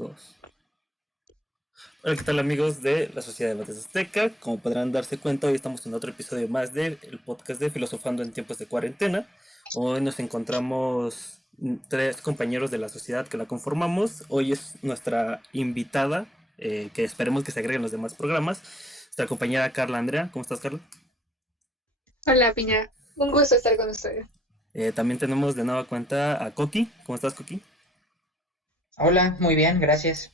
Dos. Hola, ¿qué tal amigos de la Sociedad de Debates Azteca? Como podrán darse cuenta, hoy estamos en otro episodio más del podcast de Filosofando en tiempos de cuarentena. Hoy nos encontramos tres compañeros de la sociedad que la conformamos. Hoy es nuestra invitada, que esperemos que se agreguen los demás programas, nuestra compañera Carla Andrea. ¿Cómo estás, Carla? Hola, Piña. Un gusto estar con ustedes. También tenemos de nueva cuenta a Coqui. ¿Cómo estás, Coqui? Hola, muy bien, gracias.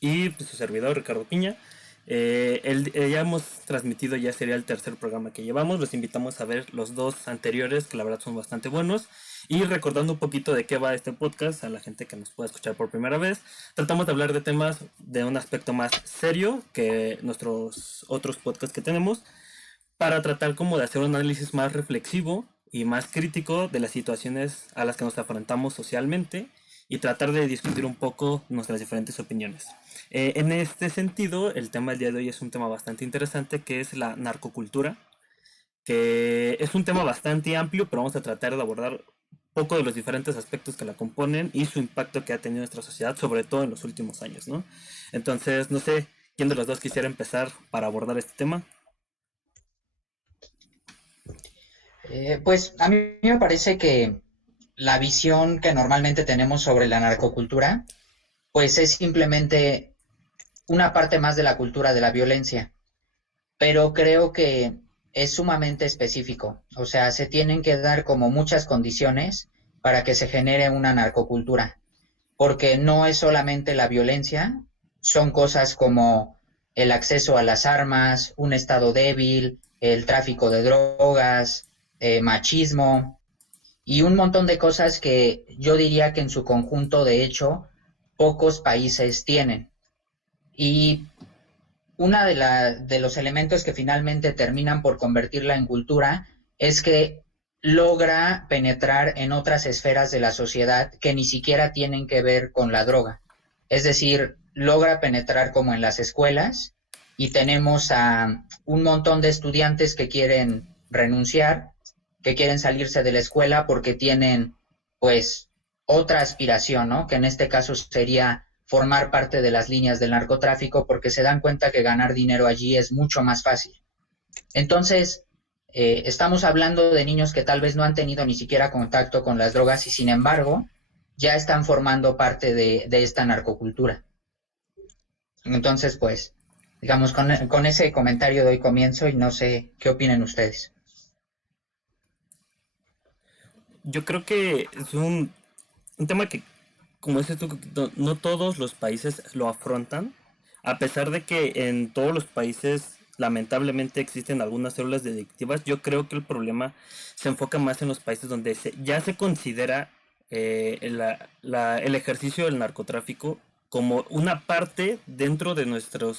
Y pues, su servidor Ricardo Piña. Ya hemos transmitido, ya sería el tercer programa que llevamos. Los invitamos a ver los dos anteriores, que la verdad son bastante buenos. Y recordando un poquito de qué va este podcast a la gente que nos pueda escuchar por primera vez, tratamos de hablar de temas de un aspecto más serio que nuestros otros podcasts que tenemos, para tratar como de hacer un análisis más reflexivo y más crítico de las situaciones a las que nos afrontamos socialmente y tratar de discutir un poco nuestras diferentes opiniones. En este sentido, el tema del día de hoy es un tema bastante interesante, que es la narcocultura, que es un tema bastante amplio, pero vamos a tratar de abordar poco de los diferentes aspectos que la componen y su impacto que ha tenido en nuestra sociedad, sobre todo en los últimos años, ¿no? Entonces, no sé quién de los dos quisiera empezar para abordar este tema. Pues a mí me parece que la visión que normalmente tenemos sobre la narcocultura, pues es simplemente una parte más de la cultura de la violencia, pero creo que es sumamente específico, o sea, se tienen que dar como muchas condiciones para que se genere una narcocultura, porque no es solamente la violencia, son cosas como el acceso a las armas, un estado débil, el tráfico de drogas, machismo y un montón de cosas que yo diría que en su conjunto, de hecho, pocos países tienen. Y una de los elementos que finalmente terminan por convertirla en cultura es que logra penetrar en otras esferas de la sociedad que ni siquiera tienen que ver con la droga. Es decir, logra penetrar como en las escuelas y tenemos a un montón de estudiantes que quieren renunciar, que quieren salirse de la escuela porque tienen pues otra aspiración, ¿no? Que en este caso sería formar parte de las líneas del narcotráfico porque se dan cuenta que ganar dinero allí es mucho más fácil. Entonces, estamos hablando de niños que tal vez no han tenido ni siquiera contacto con las drogas y sin embargo ya están formando parte de esta narcocultura. Entonces, pues, digamos, con ese comentario doy comienzo y no sé qué opinen ustedes. Yo creo que es un tema que, como dices tú, no todos los países lo afrontan, a pesar de que en todos los países lamentablemente existen algunas células delictivas. Yo creo que el problema se enfoca más en los países donde ya se considera el ejercicio del narcotráfico como una parte dentro de nuestro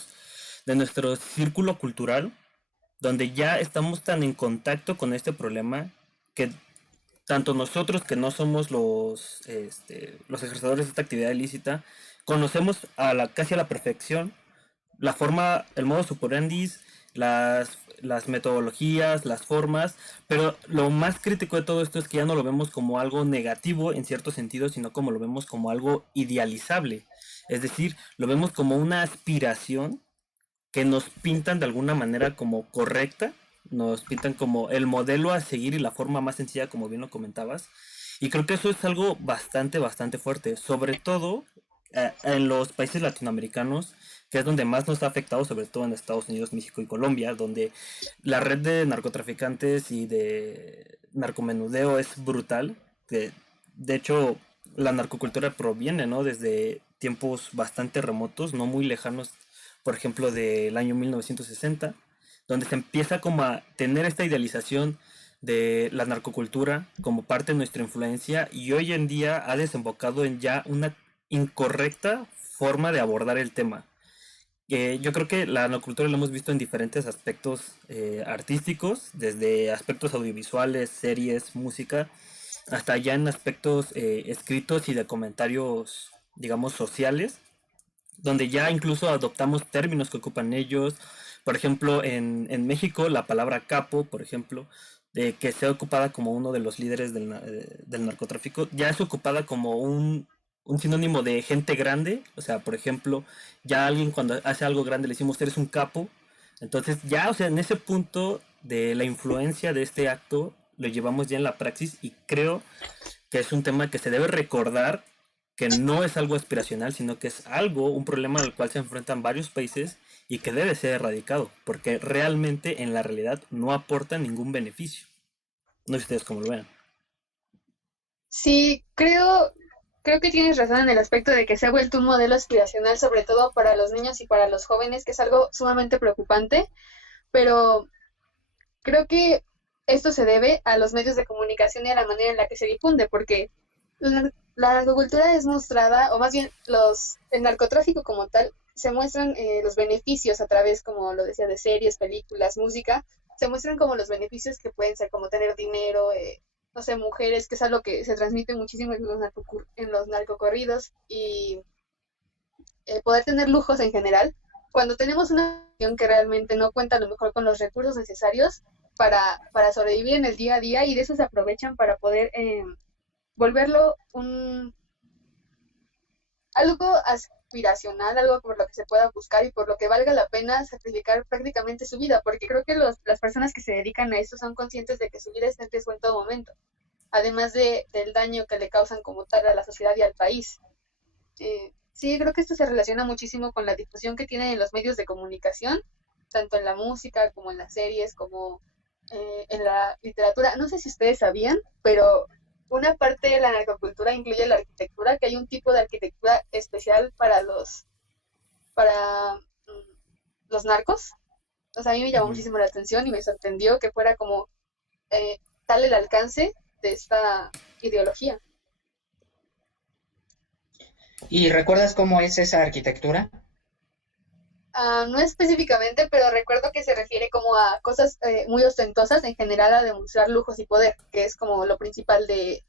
círculo cultural, donde ya estamos tan en contacto con este problema que tanto nosotros, que no somos los ejercedores de esta actividad ilícita, conocemos casi a la perfección la forma, el modo operandi, las metodologías, las formas, pero lo más crítico de todo esto es que ya no lo vemos como algo negativo en cierto sentido, sino como lo vemos como algo idealizable. Es decir, lo vemos como una aspiración que nos pintan de alguna manera como correcta, nos pintan como el modelo a seguir y la forma más sencilla, como bien lo comentabas. Y creo que eso es algo bastante fuerte, sobre todo en los países latinoamericanos, que es donde más nos ha afectado, sobre todo en Estados Unidos, México y Colombia, donde la red de narcotraficantes y de narcomenudeo es brutal. De hecho, la narcocultura proviene, ¿no?, desde tiempos bastante remotos, no muy lejanos, por ejemplo, del año 1960, donde se empieza como a tener esta idealización de la narcocultura como parte de nuestra influencia, y hoy en día ha desembocado en ya una incorrecta forma de abordar el tema. Yo creo que la narcocultura la hemos visto en diferentes aspectos artísticos, desde aspectos audiovisuales, series, música, hasta ya en aspectos escritos y de comentarios, digamos, sociales, donde ya incluso adoptamos términos que ocupan ellos. Por ejemplo, en México la palabra capo, por ejemplo, que sea ocupada como uno de los líderes del narcotráfico, ya es ocupada como un sinónimo de gente grande. O sea, por ejemplo, ya alguien cuando hace algo grande le decimos eres un capo. Entonces ya, o sea, en ese punto de la influencia de este acto lo llevamos ya en la praxis y creo que es un tema que se debe recordar, que no es algo aspiracional, sino que es algo, un problema al cual se enfrentan varios países y que debe ser erradicado, porque realmente en la realidad no aporta ningún beneficio. No sé ustedes cómo lo vean. Sí, creo que tienes razón en el aspecto de que se ha vuelto un modelo aspiracional, sobre todo para los niños y para los jóvenes, que es algo sumamente preocupante, pero creo que esto se debe a los medios de comunicación y a la manera en la que se difunde, porque la narcocultura es mostrada, o más bien el narcotráfico como tal, se muestran los beneficios a través, como lo decía, de series, películas, música, se muestran como los beneficios que pueden ser como tener dinero, no sé, mujeres, que es algo que se transmite muchísimo en en los narcocorridos, y poder tener lujos en general, cuando tenemos una nación que realmente no cuenta a lo mejor con los recursos necesarios para sobrevivir en el día a día, y de eso se aprovechan para poder volverlo algo aspiracional, algo por lo que se pueda buscar y por lo que valga la pena sacrificar prácticamente su vida, porque creo que las personas que se dedican a esto son conscientes de que su vida está en riesgo en todo momento, además del daño que le causan como tal a la sociedad y al país. Sí, creo que esto se relaciona muchísimo con la difusión que tienen en los medios de comunicación, tanto en la música como en las series, como en la literatura. No sé si ustedes sabían, pero una parte de la narcocultura incluye la arquitectura, que hay un tipo de arquitectura especial para los narcos. O sea, a mí me llamó Ujú. muchísimo la atención y me sorprendió que fuera como tal el alcance de esta ideología. ¿Y recuerdas cómo es esa arquitectura? No específicamente, pero recuerdo que se refiere como a cosas muy ostentosas, en general a demostrar lujos y poder, que es como lo principal de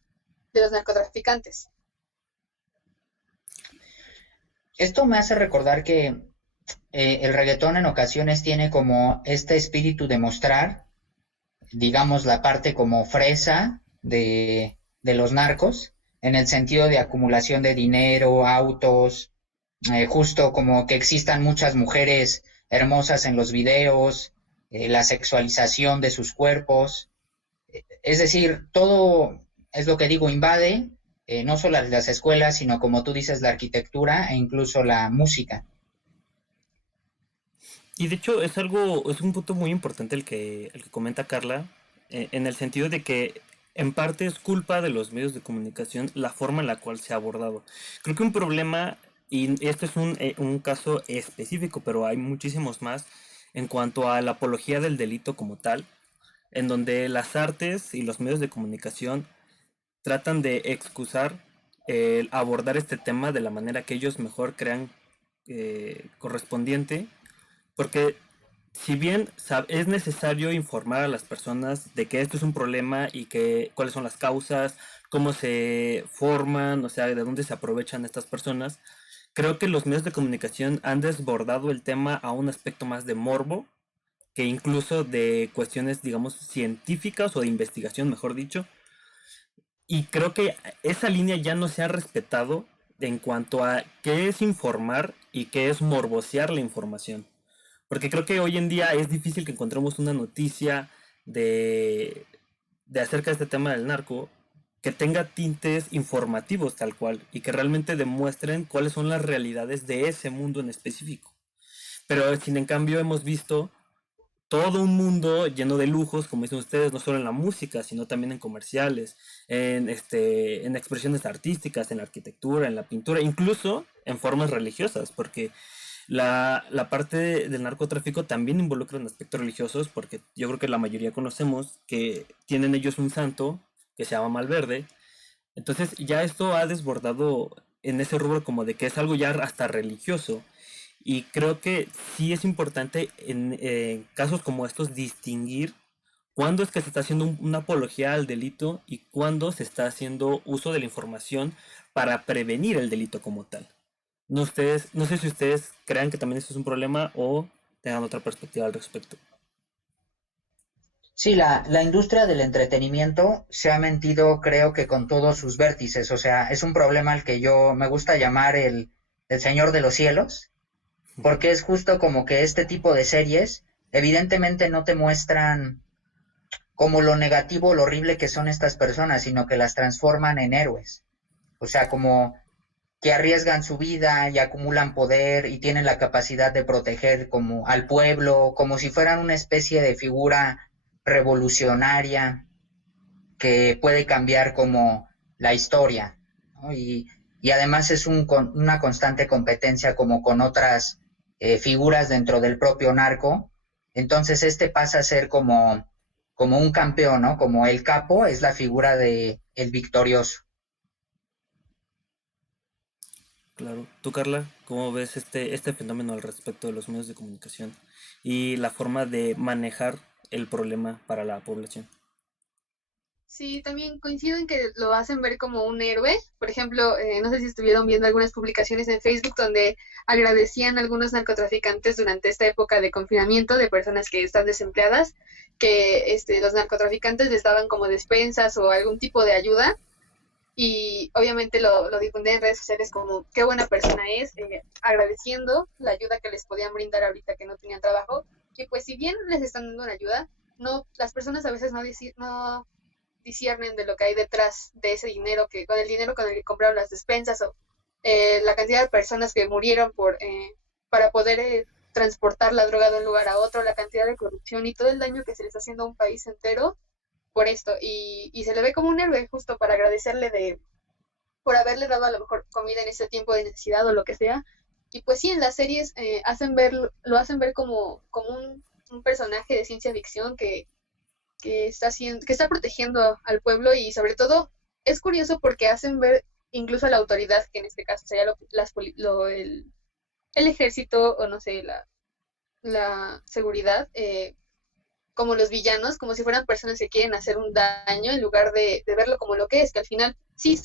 los narcotraficantes. Esto me hace recordar que el reggaetón en ocasiones tiene como este espíritu de mostrar, digamos, la parte como fresa de los narcos, en el sentido de acumulación de dinero, autos, justo como que existan muchas mujeres hermosas en los videos, la sexualización de sus cuerpos, es decir, todo es lo que digo, invade no solo las escuelas, sino como tú dices, la arquitectura e incluso la música. Y de hecho es algo, es un punto muy importante el que comenta Carla, en el sentido de que en parte es culpa de los medios de comunicación la forma en la cual se ha abordado. Creo que un problema, y este es un caso específico, pero hay muchísimos más, en cuanto a la apología del delito como tal, en donde las artes y los medios de comunicación tratan de excusar el abordar este tema de la manera que ellos mejor crean correspondiente, porque si bien es necesario informar a las personas de que esto es un problema y que cuáles son las causas, cómo se forman, o sea, de dónde se aprovechan estas personas, creo que los medios de comunicación han desbordado el tema a un aspecto más de morbo, que incluso de cuestiones, digamos, científicas o de investigación, mejor dicho. Y creo que esa línea ya no se ha respetado en cuanto a qué es informar y qué es morbosear la información. Porque creo que hoy en día es difícil que encontremos una noticia de, de acerca de este tema del narco que tenga tintes informativos tal cual y que realmente demuestren cuáles son las realidades de ese mundo en específico. Pero sin en cambio hemos visto todo un mundo lleno de lujos, como dicen ustedes, no solo en la música, sino también en comerciales, en expresiones artísticas, en la arquitectura, en la pintura, incluso en formas religiosas, porque la parte del narcotráfico también involucra en aspectos religiosos, porque yo creo que la mayoría conocemos que tienen ellos un santo que se llama Malverde. Entonces ya esto ha desbordado en ese rubro como de que es algo ya hasta religioso. Y creo que sí es importante en casos como estos distinguir cuándo es que se está haciendo una apología al delito y cuándo se está haciendo uso de la información para prevenir el delito como tal. No sé si ustedes crean que también esto es un problema o tengan otra perspectiva al respecto. Sí, la industria del entretenimiento se ha metido, creo que con todos sus vértices, o sea, es un problema al que yo me gusta llamar el Señor de los Cielos, porque es justo como que este tipo de series evidentemente no te muestran como lo negativo, lo horrible que son estas personas, sino que las transforman en héroes. O sea, como que arriesgan su vida y acumulan poder y tienen la capacidad de proteger como al pueblo, como si fueran una especie de figura revolucionaria que puede cambiar como la historia, ¿no? Y además es una constante competencia como con otras figuras dentro del propio narco. Entonces este pasa a ser como un campeón, ¿no? Como el capo es la figura de el victorioso. Claro. Tú, Carla, ¿cómo ves este fenómeno al respecto de los medios de comunicación y la forma de manejar el problema para la población? Sí, también coincido en que lo hacen ver como un héroe. Por ejemplo, no sé si estuvieron viendo algunas publicaciones en Facebook donde agradecían a algunos narcotraficantes durante esta época de confinamiento de personas que están desempleadas, que los narcotraficantes les daban como despensas o algún tipo de ayuda y obviamente lo difundían en redes sociales como qué buena persona es, agradeciendo la ayuda que les podían brindar ahorita que no tenían trabajo. Y pues si bien les están dando una ayuda, no, las personas a veces no disciernen de lo que hay detrás de ese dinero, que con el dinero con el que compraron las despensas o la cantidad de personas que murieron para poder transportar la droga de un lugar a otro, la cantidad de corrupción y todo el daño que se les está haciendo a un país entero por esto. Y se le ve como un héroe justo para agradecerle por haberle dado a lo mejor comida en ese tiempo de necesidad o lo que sea. Y pues sí, en las series lo hacen ver como un personaje de ciencia ficción que está protegiendo al pueblo y sobre todo es curioso porque hacen ver incluso a la autoridad, que en este caso sería el ejército o no sé, la seguridad, como los villanos, como si fueran personas que quieren hacer un daño en lugar de verlo como lo que es, que al final sí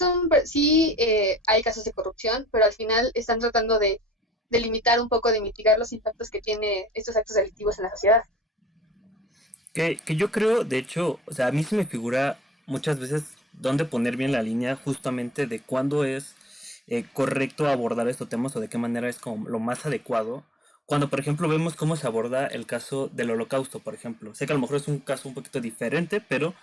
hay casos de corrupción, pero al final están tratando de limitar un poco, de mitigar los impactos que tiene estos actos delictivos en la sociedad. Que yo creo, de hecho, o sea, a mí se me figura muchas veces dónde poner bien la línea justamente de cuándo es correcto abordar estos temas o de qué manera es como lo más adecuado. Cuando, por ejemplo, vemos cómo se aborda el caso del Holocausto, por ejemplo. Sé que a lo mejor es un caso un poquito diferente, pero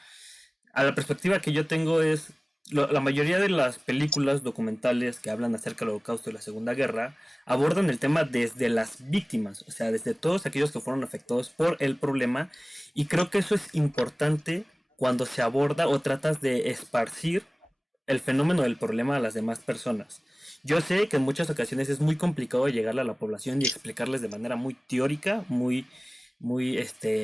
a la perspectiva que yo tengo es, la mayoría de las películas documentales que hablan acerca del Holocausto y la Segunda Guerra abordan el tema desde las víctimas, o sea, desde todos aquellos que fueron afectados por el problema, y creo que eso es importante cuando se aborda o tratas de esparcir el fenómeno del problema a las demás personas. Yo sé que en muchas ocasiones es muy complicado llegarle a la población y explicarles de manera muy teórica, muy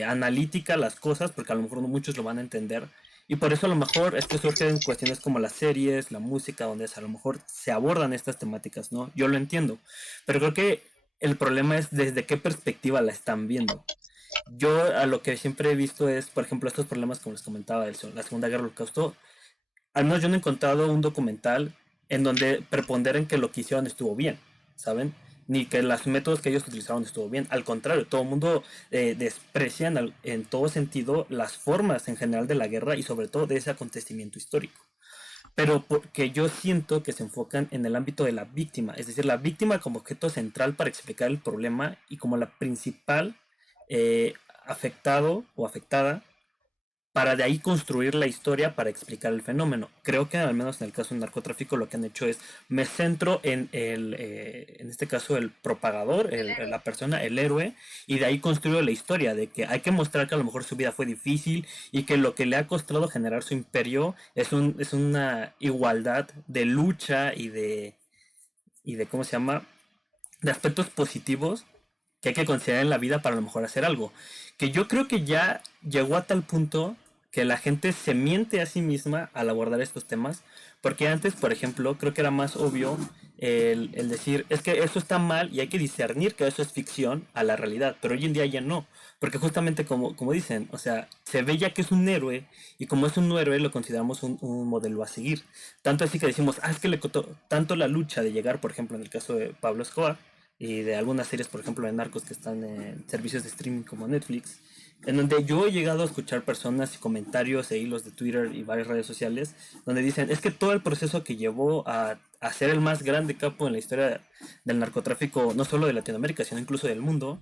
analítica las cosas, porque a lo mejor no muchos lo van a entender. Y por eso a lo mejor es que surgen cuestiones como las series, la música, donde a lo mejor se abordan estas temáticas, ¿no? Yo lo entiendo. Pero creo que el problema es desde qué perspectiva la están viendo. Yo a lo que siempre he visto es, por ejemplo, estos problemas como les comentaba, la Segunda Guerra del Holocausto, al menos yo no he encontrado un documental en donde preponderen que lo que hicieron estuvo bien, ¿saben? Ni que los métodos que ellos utilizaron estuvo bien. Al contrario, todo el mundo desprecia en todo sentido las formas en general de la guerra y sobre todo de ese acontecimiento histórico. Pero porque yo siento que se enfocan en el ámbito de la víctima, es decir, la víctima como objeto central para explicar el problema y como la principal eh, afectado o afectada para de ahí construir la historia para explicar el fenómeno. Creo que al menos en el caso del narcotráfico lo que han hecho es me centro en este caso el propagador, El héroe. la persona, el héroe, y de ahí construyo la historia de que hay que mostrar que a lo mejor su vida fue difícil y que lo que le ha costado generar su imperio es una igualdad de lucha y de ¿cómo se llama? De aspectos positivos que hay que considerar en la vida para a lo mejor hacer algo. Que yo creo que ya llegó a tal punto que la gente se miente a sí misma al abordar estos temas, porque antes, por ejemplo, creo que era más obvio el decir, es que eso está mal y hay que discernir que eso es ficción a la realidad, pero hoy en día ya no, porque justamente como dicen, o sea, se ve ya que es un héroe y como es un héroe lo consideramos un modelo a seguir. Tanto así que decimos, es que le costó tanto la lucha de llegar, por ejemplo, en el caso de Pablo Escobar, y de algunas series, por ejemplo, de narcos que están en servicios de streaming como Netflix, en donde yo he llegado a escuchar personas y comentarios e hilos de Twitter y varias redes sociales, donde dicen, es que todo el proceso que llevó a ser el más grande capo en la historia del narcotráfico, no solo de Latinoamérica, sino incluso del mundo,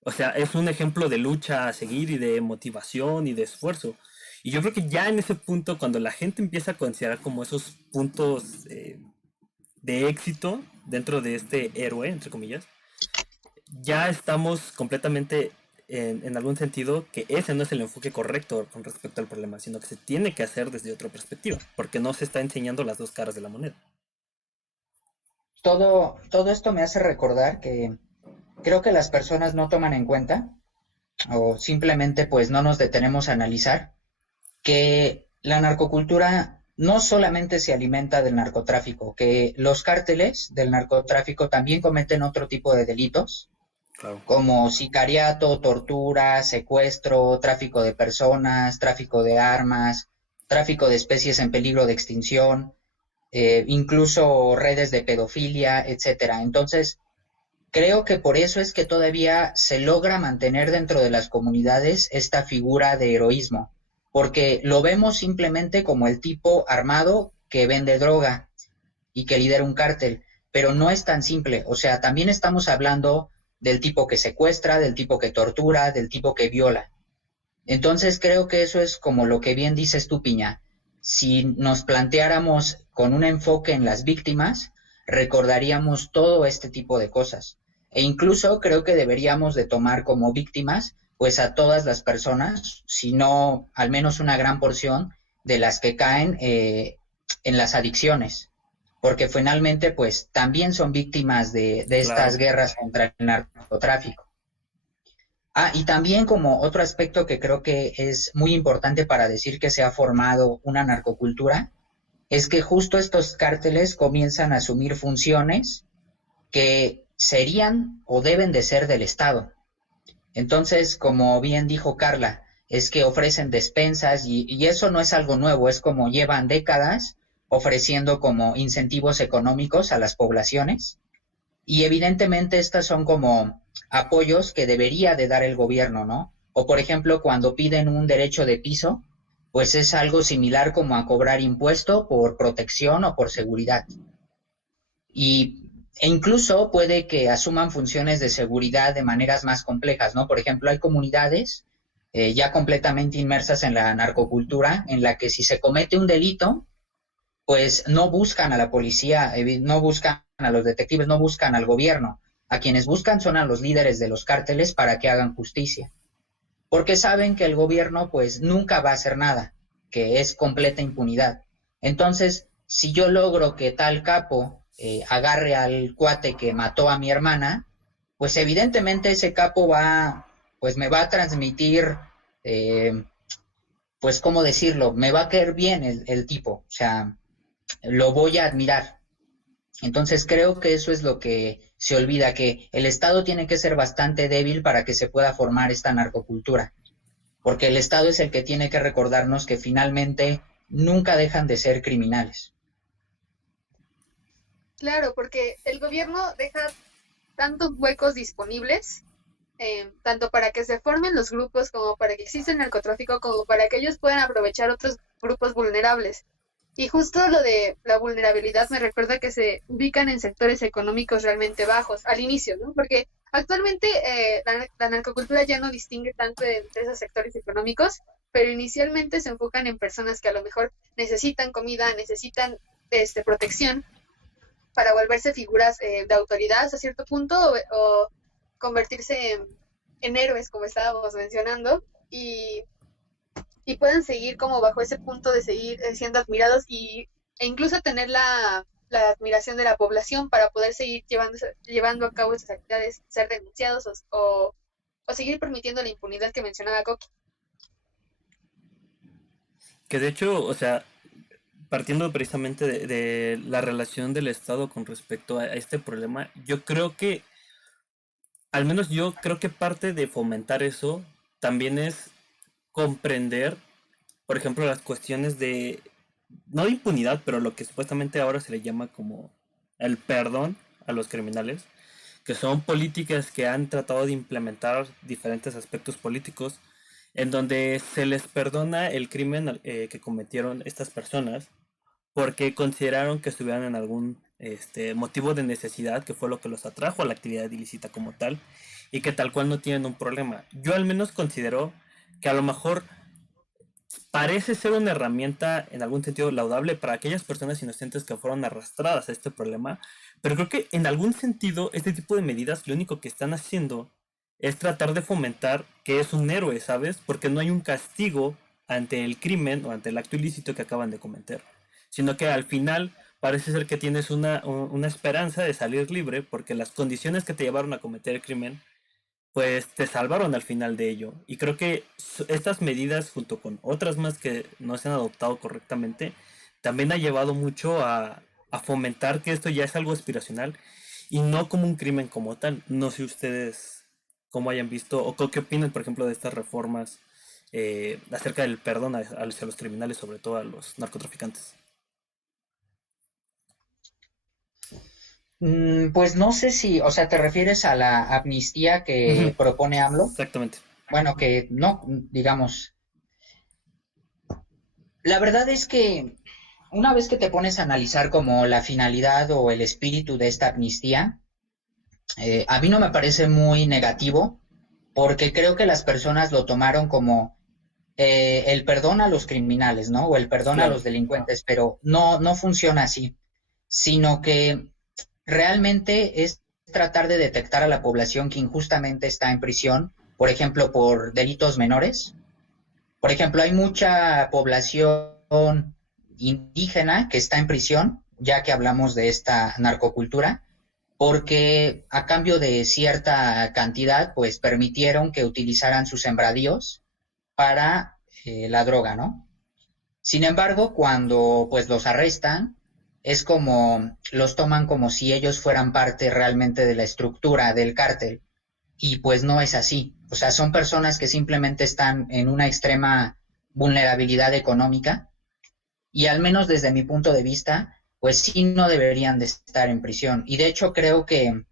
o sea, es un ejemplo de lucha a seguir y de motivación y de esfuerzo. Y yo creo que ya en ese punto, cuando la gente empieza a considerar como esos puntos de éxito dentro de este héroe, entre comillas, ya estamos completamente en algún sentido que ese no es el enfoque correcto con respecto al problema, sino que se tiene que hacer desde otra perspectiva, porque no se está enseñando las dos caras de la moneda. Todo esto me hace recordar que creo que las personas no toman en cuenta o simplemente pues no nos detenemos a analizar que la narcocultura no solamente se alimenta del narcotráfico, que los cárteles del narcotráfico también cometen otro tipo de delitos, Claro. como sicariato, tortura, secuestro, tráfico de personas, tráfico de armas, tráfico de especies en peligro de extinción, incluso redes de pedofilia, etcétera. Entonces, creo que por eso es que todavía se logra mantener dentro de las comunidades esta figura de heroísmo, porque lo vemos simplemente como el tipo armado que vende droga y que lidera un cártel, pero no es tan simple, o sea, también estamos hablando del tipo que secuestra, del tipo que tortura, del tipo que viola. Entonces creo que eso es como lo que bien dices tú, Piña. Si nos planteáramos con un enfoque en las víctimas, recordaríamos todo este tipo de cosas. E incluso creo que deberíamos de tomar como víctimas pues a todas las personas, si no al menos una gran porción de las que caen en las adicciones, porque finalmente pues también son víctimas de estas Claro. guerras contra el narcotráfico. Ah, y también como otro aspecto que creo que es muy importante para decir que se ha formado una narcocultura, es que justo estos cárteles comienzan a asumir funciones que serían o deben de ser del Estado. Entonces, como bien dijo Carla, es que ofrecen despensas y eso no es algo nuevo, es como llevan décadas ofreciendo como incentivos económicos a las poblaciones y evidentemente estas son como apoyos que debería de dar el gobierno, ¿no? O por ejemplo, cuando piden un derecho de piso, pues es algo similar como a cobrar impuesto por protección o por seguridad. Y, e incluso puede que asuman funciones de seguridad de maneras más complejas, ¿no? Por ejemplo, hay comunidades ya completamente inmersas en la narcocultura, en la que si se comete un delito, pues no buscan a la policía, no buscan a los detectives, no buscan al gobierno. A quienes buscan son a los líderes de los cárteles para que hagan justicia. Porque saben que el gobierno pues nunca va a hacer nada, que es completa impunidad. Entonces, si yo logro que tal capo agarre al cuate que mató a mi hermana, pues evidentemente ese capo pues me va a transmitir, eh, pues, ¿cómo decirlo? Me va a caer bien el tipo. O sea, lo voy a admirar. Entonces creo que eso es lo que se olvida, que el Estado tiene que ser bastante débil para que se pueda formar esta narcocultura, porque el Estado es el que tiene que recordarnos que finalmente nunca dejan de ser criminales. Claro, porque el gobierno deja tantos huecos disponibles, tanto para que se formen los grupos como para que exista el narcotráfico, como para que ellos puedan aprovechar otros grupos vulnerables. Y justo lo de la vulnerabilidad me recuerda que se ubican en sectores económicos realmente bajos al inicio, ¿no? Porque actualmente la narcocultura ya no distingue tanto entre esos sectores económicos, pero inicialmente se enfocan en personas que a lo mejor necesitan comida, necesitan protección para volverse figuras de autoridad hasta cierto punto o convertirse en héroes, como estábamos mencionando, y puedan seguir como bajo ese punto de seguir siendo admirados e incluso tener la admiración de la población para poder seguir llevando a cabo esas actividades, ser denunciados o seguir permitiendo la impunidad que mencionaba Coqui. Que de hecho, o sea, partiendo precisamente de la relación del Estado con respecto a este problema, yo creo que, al menos yo creo que parte de fomentar eso también es comprender, por ejemplo, las cuestiones de, no de impunidad, pero lo que supuestamente ahora se le llama como el perdón a los criminales, que son políticas que han tratado de implementar diferentes aspectos políticos, en donde se les perdona el crimen que cometieron estas personas porque consideraron que estuvieran en algún motivo de necesidad, que fue lo que los atrajo a la actividad ilícita como tal, y que tal cual no tienen un problema. Yo al menos considero que a lo mejor parece ser una herramienta en algún sentido laudable para aquellas personas inocentes que fueron arrastradas a este problema, pero creo que en algún sentido este tipo de medidas lo único que están haciendo es tratar de fomentar que es un héroe, ¿sabes? Porque no hay un castigo ante el crimen o ante el acto ilícito que acaban de cometer, sino que al final parece ser que tienes una esperanza de salir libre porque las condiciones que te llevaron a cometer el crimen pues te salvaron al final de ello. Y creo que estas medidas, junto con otras más que no se han adoptado correctamente, también ha llevado mucho a fomentar que esto ya es algo aspiracional y no como un crimen como tal. No sé ustedes cómo hayan visto o qué opinan, por ejemplo, de estas reformas acerca del perdón hacia los criminales, sobre todo a los narcotraficantes. Pues no sé si, o sea, te refieres a la amnistía Ujú, que propone AMLO. exactamente. Bueno, que no, digamos, la verdad es que una vez que te pones a analizar como la finalidad o el espíritu de esta amnistía, a mí no me parece muy negativo porque creo que las personas lo tomaron como el perdón a los criminales, ¿no? O el perdón a Claro. los delincuentes, pero no, no funciona así, sino que realmente es tratar de detectar a la población que injustamente está en prisión, por ejemplo, por delitos menores. Por ejemplo, hay mucha población indígena que está en prisión, ya que hablamos de esta narcocultura, porque a cambio de cierta cantidad, pues permitieron que utilizaran sus sembradíos para la droga, ¿no? Sin embargo, cuando pues los arrestan, es como los toman como si ellos fueran parte realmente de la estructura del cártel. Y pues no es así. O sea, son personas que simplemente están en una extrema vulnerabilidad económica y al menos desde mi punto de vista, pues sí no deberían de estar en prisión. Y de hecho creo que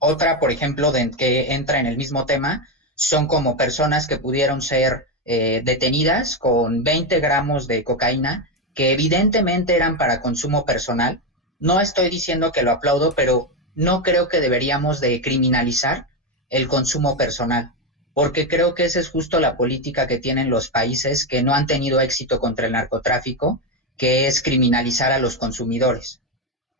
otra, por ejemplo, que entra en el mismo tema, son como personas que pudieron ser detenidas con 20 gramos de cocaína, que evidentemente eran para consumo personal. No estoy diciendo que lo aplaudo, pero no creo que deberíamos de criminalizar el consumo personal, porque creo que esa es justo la política que tienen los países que no han tenido éxito contra el narcotráfico, que es criminalizar a los consumidores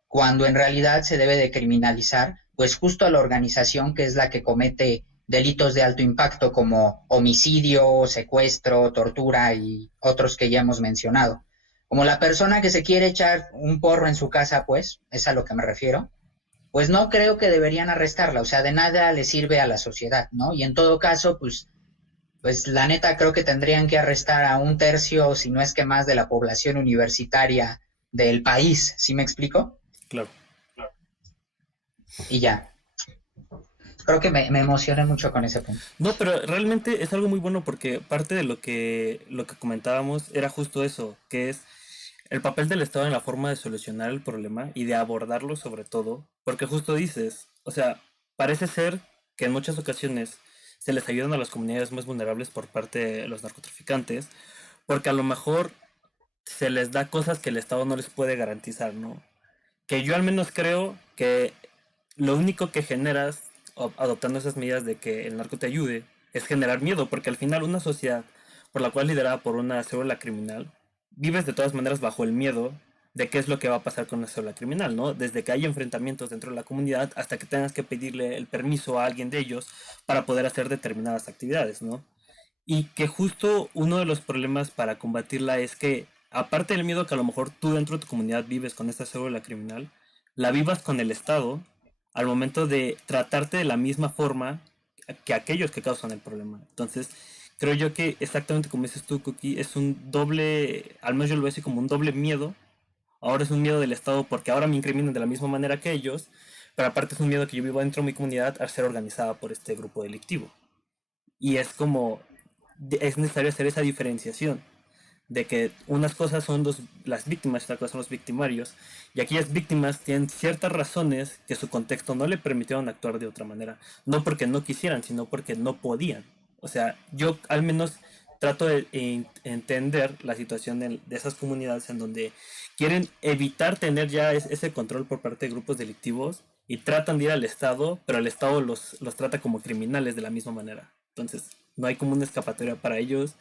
cuando en realidad se debe de criminalizar, pues justo a la organización que es la que comete delitos de alto impacto como homicidio, secuestro, tortura y otros que ya hemos mencionado. Como la persona que se quiere echar un porro en su casa, pues, es a lo que me refiero, pues no creo que deberían arrestarla, o sea, de nada le sirve a la sociedad, ¿no? Y en todo caso, pues la neta creo que tendrían que arrestar a un tercio, si no es que más, de la población universitaria del país, ¿sí me explico? Claro. Y ya. Creo que me emocioné mucho con ese punto. No, pero realmente es algo muy bueno porque parte de lo que comentábamos era justo eso, que es el papel del Estado en la forma de solucionar el problema y de abordarlo sobre todo, porque justo dices, o sea, parece ser que en muchas ocasiones se les ayudan a las comunidades más vulnerables por parte de los narcotraficantes, porque a lo mejor se les da cosas que el Estado no les puede garantizar, ¿no? Que yo al menos creo que lo único que generas adoptando esas medidas de que el narco te ayude es generar miedo, porque al final una sociedad por la cual liderada por una célula criminal, vives de todas maneras bajo el miedo de qué es lo que va a pasar con la célula criminal, ¿no? Desde que hay enfrentamientos dentro de la comunidad hasta que tengas que pedirle el permiso a alguien de ellos para poder hacer determinadas actividades, ¿no? Y que justo uno de los problemas para combatirla es que, aparte del miedo que a lo mejor tú dentro de tu comunidad vives con esta célula criminal, la vivas con el Estado al momento de tratarte de la misma forma que aquellos que causan el problema. Entonces, creo yo que exactamente como dices tú, Cookie, es un doble, al menos yo lo veo así como un doble miedo. Ahora es un miedo del Estado porque ahora me incriminan de la misma manera que ellos, pero aparte es un miedo que yo vivo dentro de mi comunidad al ser organizada por este grupo delictivo. Y es como, es necesario hacer esa diferenciación de que unas cosas son las víctimas y otras cosas son los victimarios, y aquellas víctimas tienen ciertas razones que su contexto no le permitieron actuar de otra manera, no porque no quisieran, sino porque no podían. O sea, yo al menos trato de entender la situación de esas comunidades en donde quieren evitar tener ya ese control por parte de grupos delictivos y tratan de ir al Estado, pero el Estado los trata como criminales de la misma manera. Entonces, no hay como una escapatoria para ellos.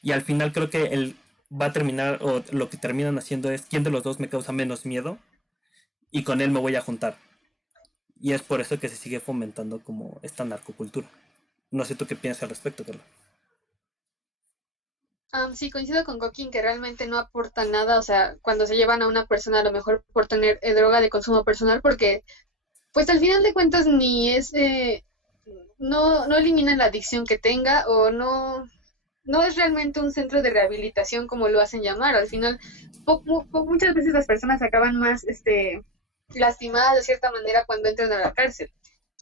Y al final creo que él va a terminar, o lo que terminan haciendo es quién de los dos me causa menos miedo y con él me voy a juntar. Y es por eso que se sigue fomentando como esta narcocultura. No sé tú qué piensas al respecto, Carlos. Sí, coincido con Coquín que realmente no aporta nada, o sea, cuando se llevan a una persona a lo mejor por tener droga de consumo personal, porque pues al final de cuentas ni es, no elimina la adicción que tenga o no es realmente un centro de rehabilitación como lo hacen llamar. Al final, muchas veces las personas acaban más lastimadas de cierta manera cuando entran a la cárcel.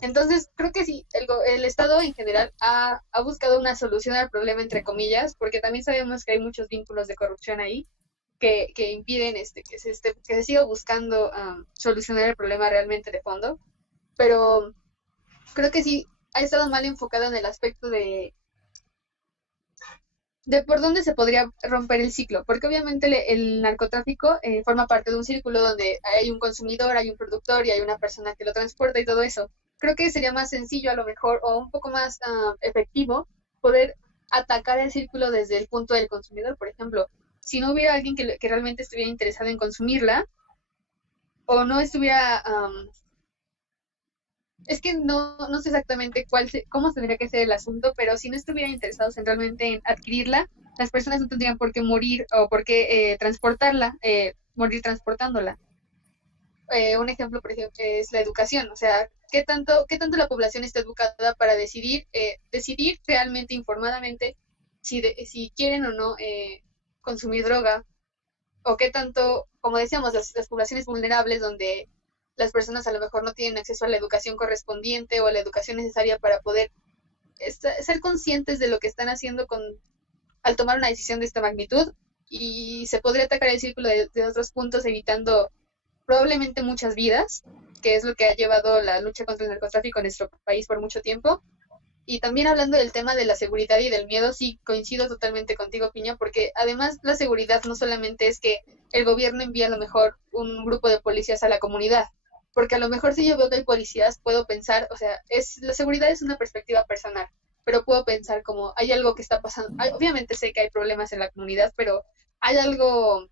Entonces, creo que sí, el Estado en general ha buscado una solución al problema, entre comillas, porque también sabemos que hay muchos vínculos de corrupción ahí que impiden que se siga buscando solucionar el problema realmente de fondo. Pero creo que sí ha estado mal enfocado en el aspecto de por dónde se podría romper el ciclo, porque obviamente el narcotráfico forma parte de un círculo donde hay un consumidor, hay un productor y hay una persona que lo transporta y todo eso. Creo que sería más sencillo a lo mejor o un poco más efectivo poder atacar el círculo desde el punto del consumidor. Por ejemplo, si no hubiera alguien que realmente estuviera interesado en consumirla o no estuviera es que no sé exactamente cómo tendría que ser el asunto, pero si no estuvieran interesados en realmente en adquirirla, las personas no tendrían por qué morir o por qué transportarla, morir transportándola. Un ejemplo, por ejemplo, es la educación. O sea, qué tanto la población está educada para decidir realmente informadamente si quieren o no consumir droga, o qué tanto, como decíamos, las poblaciones vulnerables donde las personas a lo mejor no tienen acceso a la educación correspondiente o a la educación necesaria para poder ser conscientes de lo que están haciendo al tomar una decisión de esta magnitud, y se podría atacar el círculo de otros puntos evitando probablemente muchas vidas, que es lo que ha llevado la lucha contra el narcotráfico en nuestro país por mucho tiempo. Y también hablando del tema de la seguridad y del miedo, sí coincido totalmente contigo, Piña, porque además la seguridad no solamente es que el gobierno envía a lo mejor un grupo de policías a la comunidad, porque a lo mejor si yo veo que hay policías, puedo pensar, o sea, la seguridad es una perspectiva personal, pero puedo pensar como hay algo que está pasando. Obviamente sé que hay problemas en la comunidad, pero hay algo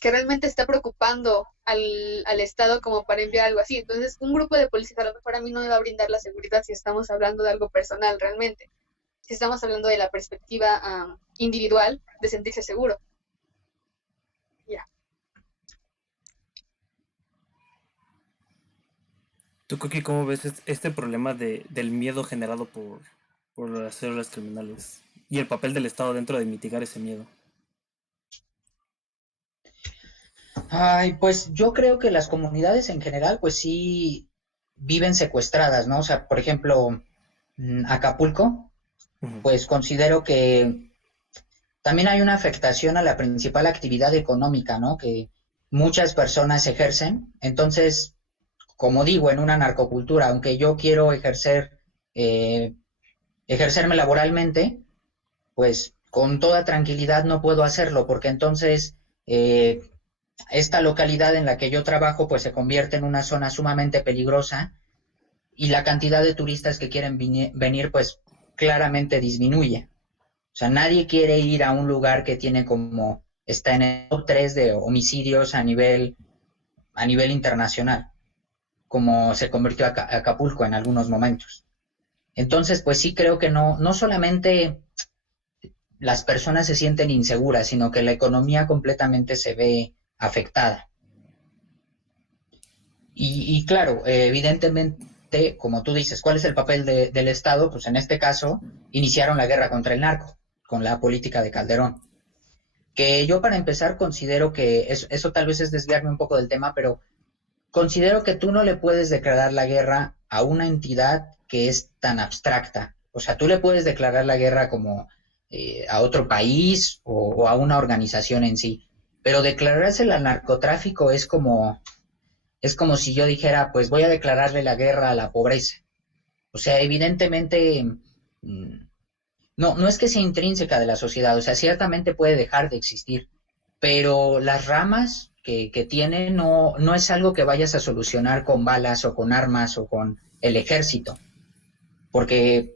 que realmente está preocupando al Estado como para enviar algo así. Entonces, un grupo de policías a lo mejor a mí no me va a brindar la seguridad si estamos hablando de algo personal realmente, si estamos hablando de la perspectiva individual de sentirse seguro. Ya. Yeah. ¿Tú, Coqui, cómo ves este problema del miedo generado por las células criminales y el papel del Estado dentro de mitigar ese miedo? Ay, pues yo creo que las comunidades en general, pues sí viven secuestradas, ¿no? O sea, por ejemplo, Acapulco, Ujú. pues considero que también hay una afectación a la principal actividad económica, ¿no? Que muchas personas ejercen. Entonces, como digo, en una narcocultura, aunque yo quiero ejercerme laboralmente, pues con toda tranquilidad no puedo hacerlo, porque entonces esta localidad en la que yo trabajo pues se convierte en una zona sumamente peligrosa y la cantidad de turistas que quieren venir pues claramente disminuye. O sea, nadie quiere ir a un lugar que tiene como, está en el top 3 de homicidios a nivel internacional, como se convirtió Acapulco en algunos momentos. Entonces, pues sí creo que no solamente las personas se sienten inseguras, sino que la economía completamente se ve afectada. Y claro, evidentemente, como tú dices, ¿cuál es el papel del Estado? Pues en este caso, iniciaron la guerra contra el narco, con la política de Calderón. Que yo para empezar considero que eso tal vez es desviarme un poco del tema, pero considero que tú no le puedes declarar la guerra a una entidad que es tan abstracta. O sea, tú le puedes declarar la guerra como a otro país o a una organización en sí. Pero declarársela al narcotráfico es como si yo dijera, pues voy a declararle la guerra a la pobreza. O sea, evidentemente, no es que sea intrínseca de la sociedad, o sea, ciertamente puede dejar de existir, pero las ramas que tiene no es algo que vayas a solucionar con balas o con armas o con el ejército, porque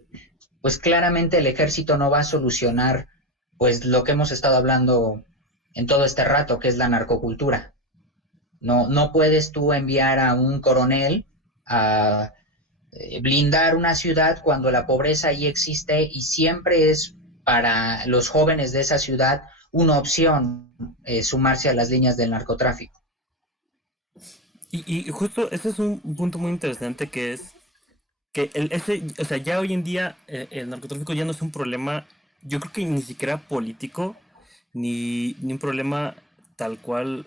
pues claramente el ejército no va a solucionar pues lo que hemos estado hablando en todo este rato, que es la narcocultura. No puedes tú enviar a un coronel a blindar una ciudad cuando la pobreza ahí existe y siempre es para los jóvenes de esa ciudad una opción sumarse a las líneas del narcotráfico. Y justo ese es un punto muy interesante que es que o sea, ya hoy en día el narcotráfico ya no es un problema, yo creo que ni siquiera político, ni un problema tal cual,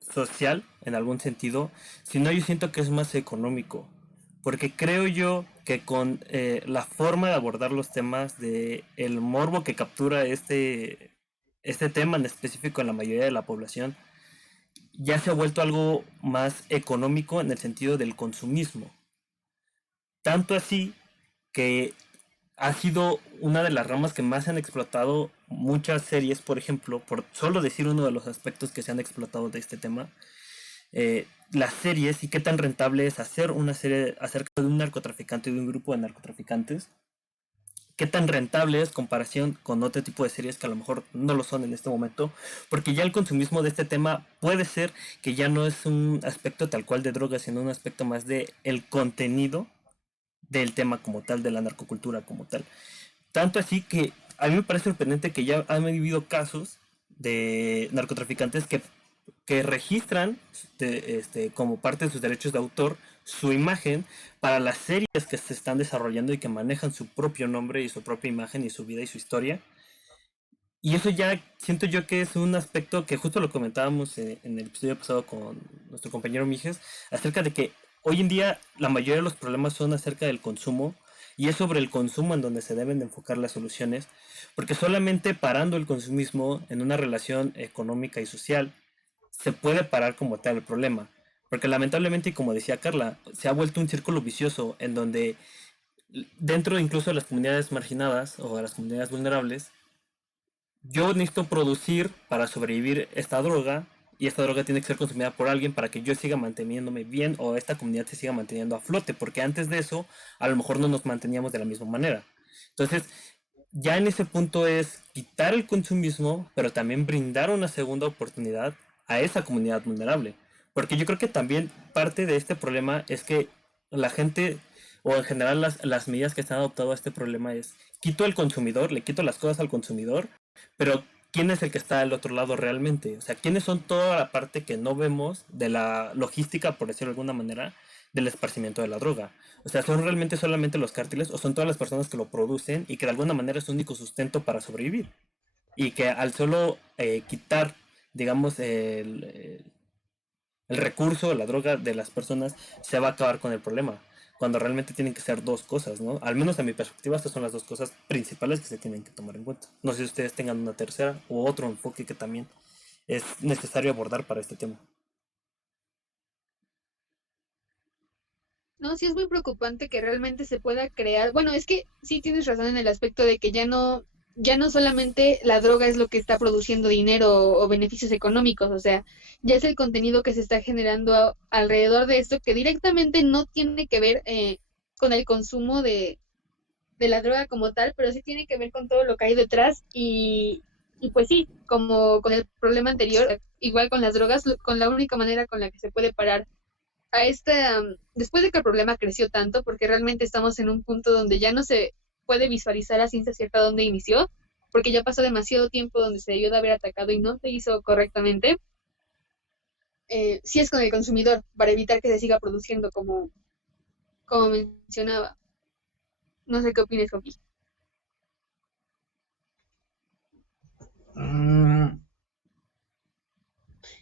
social en algún sentido, sino yo siento que es más económico, porque creo yo que con la forma de abordar los temas, de el morbo que captura este tema en específico en la mayoría de la población, ya se ha vuelto algo más económico en el sentido del consumismo. Tanto así que ha sido una de las ramas que más han explotado muchas series, por ejemplo, por solo decir uno de los aspectos que se han explotado de este tema, las series y qué tan rentable es hacer una serie acerca de un narcotraficante y de un grupo de narcotraficantes, qué tan rentable es comparación con otro tipo de series que a lo mejor no lo son en este momento, porque ya el consumismo de este tema puede ser que ya no es un aspecto tal cual de drogas, sino un aspecto más de el contenido del tema como tal, de la narcocultura como tal. Tanto así que a mí me parece sorprendente que ya han habido casos de narcotraficantes que registran como parte de sus derechos de autor su imagen para las series que se están desarrollando y que manejan su propio nombre y su propia imagen y su vida y su historia. Y eso ya siento yo que es un aspecto que justo lo comentábamos en el episodio pasado con nuestro compañero Mijes, acerca de que hoy en día la mayoría de los problemas son acerca del consumo y es sobre el consumo en donde se deben de enfocar las soluciones, porque solamente parando el consumismo en una relación económica y social se puede parar como tal el problema. Porque lamentablemente, y como decía Carla, se ha vuelto un círculo vicioso en donde dentro incluso de las comunidades marginadas o de las comunidades vulnerables, yo necesito producir para sobrevivir esta droga y esta droga tiene que ser consumida por alguien para que yo siga manteniéndome bien o esta comunidad se siga manteniendo a flote, porque antes de eso a lo mejor no nos manteníamos de la misma manera. Entonces, ya en ese punto es quitar el consumismo, pero también brindar una segunda oportunidad a esa comunidad vulnerable. Porque yo creo que también parte de este problema es que la gente, o en general las medidas que se han adoptado a este problema es, quito el consumidor, le quito las cosas al consumidor, pero ¿quién es el que está al otro lado realmente? O sea, ¿quiénes son toda la parte que no vemos de la logística, por decirlo de alguna manera, del esparcimiento de la droga? O sea, ¿son realmente solamente los cárteles o son todas las personas que lo producen y que de alguna manera es su único sustento para sobrevivir? Y que al solo quitar, digamos, el recurso, la droga de las personas, se va a acabar con el problema. Cuando realmente tienen que ser dos cosas, ¿no? Al menos a mi perspectiva, estas son las dos cosas principales que se tienen que tomar en cuenta. No sé si ustedes tengan una tercera u otro enfoque que también es necesario abordar para este tema. No, sí es muy preocupante que realmente se pueda crear. Bueno, es que sí tienes razón en el aspecto de que ya no solamente la droga es lo que está produciendo dinero o beneficios económicos, o sea, ya es el contenido que se está generando alrededor de esto que directamente no tiene que ver con el consumo de la droga como tal, pero sí tiene que ver con todo lo que hay detrás y pues sí, como con el problema anterior, igual con las drogas, con la única manera con la que se puede parar a después de que el problema creció tanto, porque realmente estamos en un punto donde ya no se puede visualizar a ciencia cierta dónde inició, porque ya pasó demasiado tiempo donde se debió de haber atacado y no se hizo correctamente, sí es con el consumidor, para evitar que se siga produciendo como mencionaba. No sé qué opinas, Joaquín. Mm,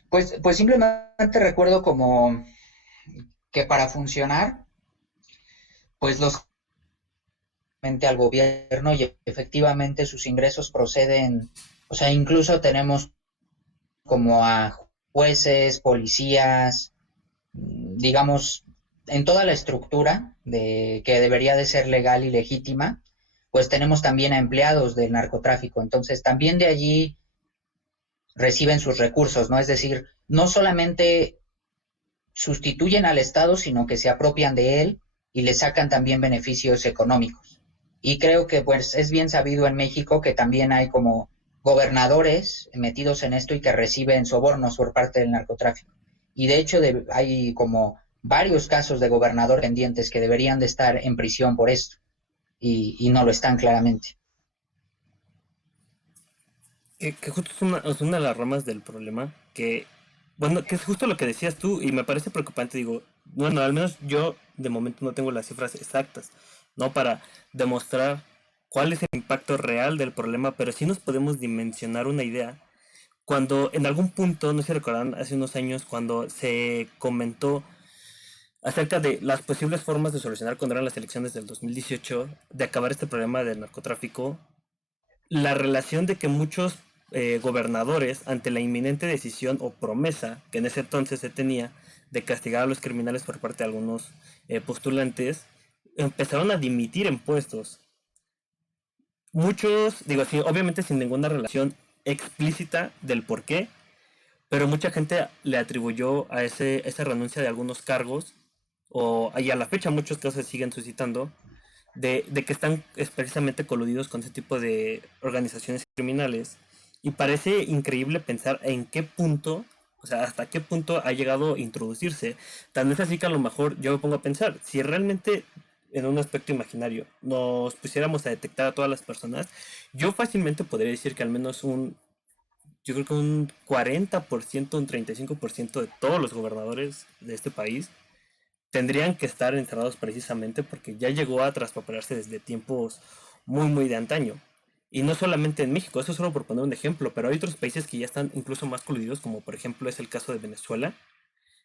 pues simplemente recuerdo como que para funcionar, pues los al gobierno y efectivamente sus ingresos proceden, o sea, incluso tenemos como a jueces, policías, digamos, en toda la estructura de que debería de ser legal y legítima, pues tenemos también a empleados del narcotráfico. Entonces, también de allí reciben sus recursos, ¿no? Es decir, no solamente sustituyen al Estado, sino que se apropian de él y le sacan también beneficios económicos. Y creo que pues es bien sabido en México que también hay como gobernadores metidos en esto y que reciben sobornos por parte del narcotráfico. Y de hecho hay como varios casos de gobernador pendientes que deberían de estar en prisión por esto y no lo están claramente. Que justo es una de las ramas del problema, que, bueno, que es justo lo que decías tú, y me parece preocupante, digo, bueno, al menos yo de momento no tengo las cifras exactas, ¿no? Para demostrar cuál es el impacto real del problema, pero sí nos podemos dimensionar una idea. Cuando en algún punto, no sé si recordarán, hace unos años, cuando se comentó acerca de las posibles formas de solucionar cuando eran las elecciones del 2018, de acabar este problema del narcotráfico, la relación de que muchos gobernadores, ante la inminente decisión o promesa que en ese entonces se tenía de castigar a los criminales por parte de algunos postulantes, empezaron a dimitir en puestos. Muchos, digo así, obviamente sin ninguna relación explícita del por qué, pero mucha gente le atribuyó a esa renuncia de algunos cargos, y a la fecha muchos casos se siguen suscitando, de que están precisamente coludidos con ese tipo de organizaciones criminales. Y parece increíble pensar en qué punto, o sea, hasta qué punto ha llegado a introducirse. Tan es así que a lo mejor yo me pongo a pensar, si realmente en un aspecto imaginario nos pusiéramos a detectar a todas las personas, yo fácilmente podría decir que al menos yo creo que un 40%, un 35% de todos los gobernadores de este país tendrían que estar encerrados precisamente porque ya llegó a traspapelarse desde tiempos muy, muy de antaño. Y no solamente en México, eso solo por poner un ejemplo, pero hay otros países que ya están incluso más coludidos, como por ejemplo es el caso de Venezuela,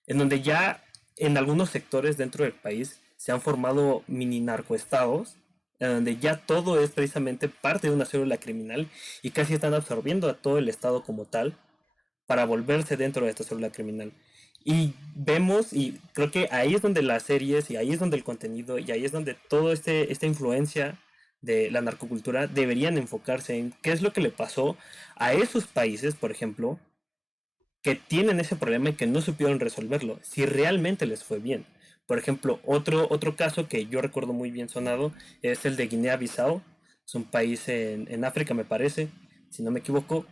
en donde ya en algunos sectores dentro del país se han formado mini narcoestados, en donde ya todo es precisamente parte de una célula criminal y casi están absorbiendo a todo el estado como tal para volverse dentro de esta célula criminal. Y vemos, y creo que ahí es donde las series, y ahí es donde el contenido, y ahí es donde toda esta influencia de la narcocultura deberían enfocarse en qué es lo que le pasó a esos países, por ejemplo, que tienen ese problema y que no supieron resolverlo, si realmente les fue bien. Por ejemplo, otro caso que yo recuerdo muy bien sonado es el de Guinea-Bissau, es un país en África me parece, si no me equivoco,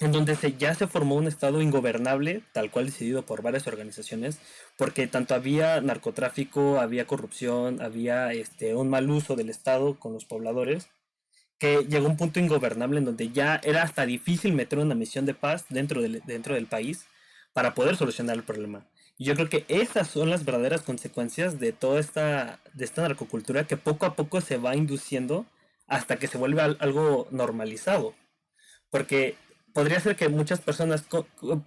en donde ya se formó un estado ingobernable, tal cual decidido por varias organizaciones, porque tanto había narcotráfico, había corrupción, había un mal uso del estado con los pobladores, que llegó a un punto ingobernable en donde ya era hasta difícil meter una misión de paz dentro del país para poder solucionar el problema. Y yo creo que esas son las verdaderas consecuencias de toda de esta narcocultura que poco a poco se va induciendo hasta que se vuelve algo normalizado. Porque podría ser que muchas personas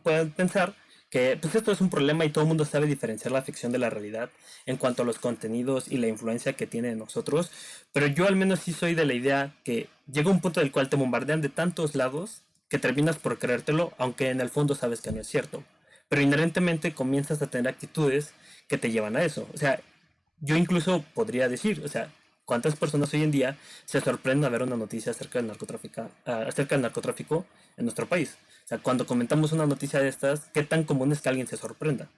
puedan pensar que pues esto es un problema y todo el mundo sabe diferenciar la ficción de la realidad en cuanto a los contenidos y la influencia que tiene en nosotros, pero yo al menos sí soy de la idea que llega un punto del cual te bombardean de tantos lados que terminas por creértelo, aunque en el fondo sabes que no es cierto, pero inherentemente comienzas a tener actitudes que te llevan a eso. O sea, yo incluso podría decir, o sea, ¿cuántas personas hoy en día se sorprenden a ver una noticia acerca del narcotráfico en nuestro país? O sea, cuando comentamos una noticia de estas, ¿qué tan común es que alguien se sorprenda?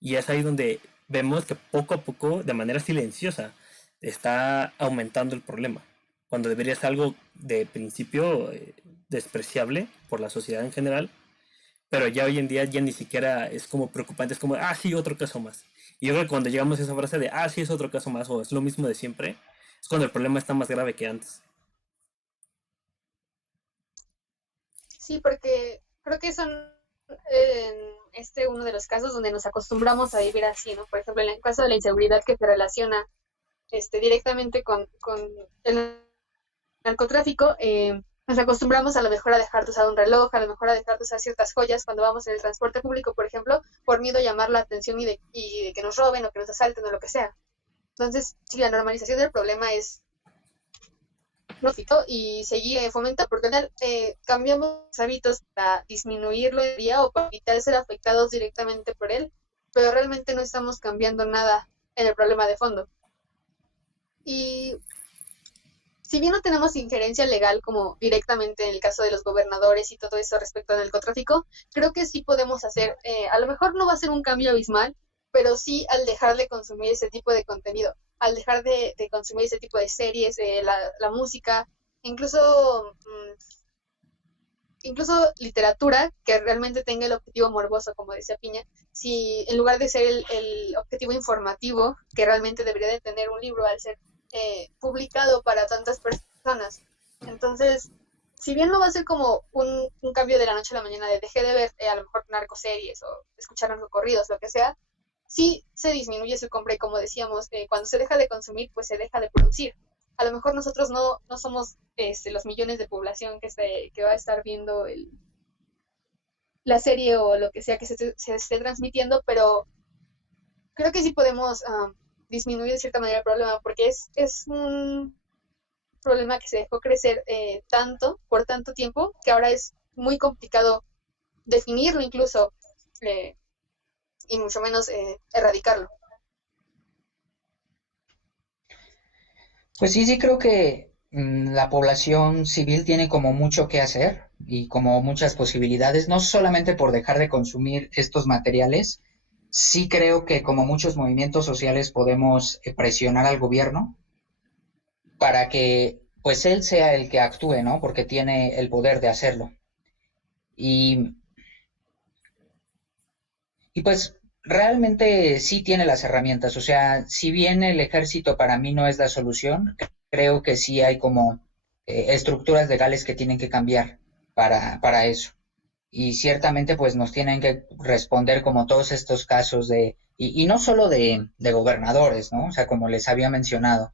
Y es ahí donde vemos que poco a poco, de manera silenciosa, está aumentando el problema. Cuando debería ser algo de principio despreciable por la sociedad en general, pero ya hoy en día ya ni siquiera es como preocupante, es como, ah, sí, otro caso más. Y yo creo que cuando llegamos a esa frase de, ah, sí, es otro caso más, o es lo mismo de siempre, es cuando el problema está más grave que antes. Sí, porque creo que son uno de los casos donde nos acostumbramos a vivir así, ¿no? Por ejemplo, en el caso de la inseguridad que se relaciona directamente con el narcotráfico, nos acostumbramos a lo mejor a dejar de usar un reloj, a lo mejor a dejar de usar ciertas joyas cuando vamos en el transporte público, por ejemplo, por miedo a llamar la atención y de que nos roben o que nos asalten o lo que sea. Entonces, sí, la normalización del problema es profito y seguir fomenta porque cambiamos hábitos para disminuirlo en día o para evitar ser afectados directamente por él, pero realmente no estamos cambiando nada en el problema de fondo. Y si bien no tenemos injerencia legal como directamente en el caso de los gobernadores y todo eso respecto al narcotráfico, creo que sí podemos hacer, a lo mejor no va a ser un cambio abismal, pero sí al dejar de consumir ese tipo de contenido, al dejar de consumir ese tipo de series, la música, incluso, incluso literatura que realmente tenga el objetivo morboso, como decía Piña, si en lugar de ser el objetivo informativo que realmente debería de tener un libro al ser publicado para tantas personas. Entonces, si bien no va a ser como un cambio de la noche a la mañana de dejé de ver a lo mejor narcoseries o escuchar narcocorridos, lo que sea, sí se disminuye su compra y como decíamos, cuando se deja de consumir, pues se deja de producir. A lo mejor nosotros no somos los millones de población que va a estar viendo la serie o lo que sea que se esté transmitiendo, pero creo que sí podemos disminuir de cierta manera el problema, porque es un problema que se dejó crecer tanto, por tanto tiempo, que ahora es muy complicado definirlo incluso, y mucho menos erradicarlo. Pues sí, sí creo que la población civil tiene como mucho que hacer y como muchas posibilidades, no solamente por dejar de consumir estos materiales, sí creo que como muchos movimientos sociales podemos presionar al gobierno para que pues él sea el que actúe, ¿no? Porque tiene el poder de hacerlo. Y, y pues realmente sí tiene las herramientas, o sea, si bien el ejército para mí no es la solución, creo que sí hay como estructuras legales que tienen que cambiar para eso. Y ciertamente pues nos tienen que responder como todos estos casos y no solo de gobernadores, ¿no? O sea, como les había mencionado,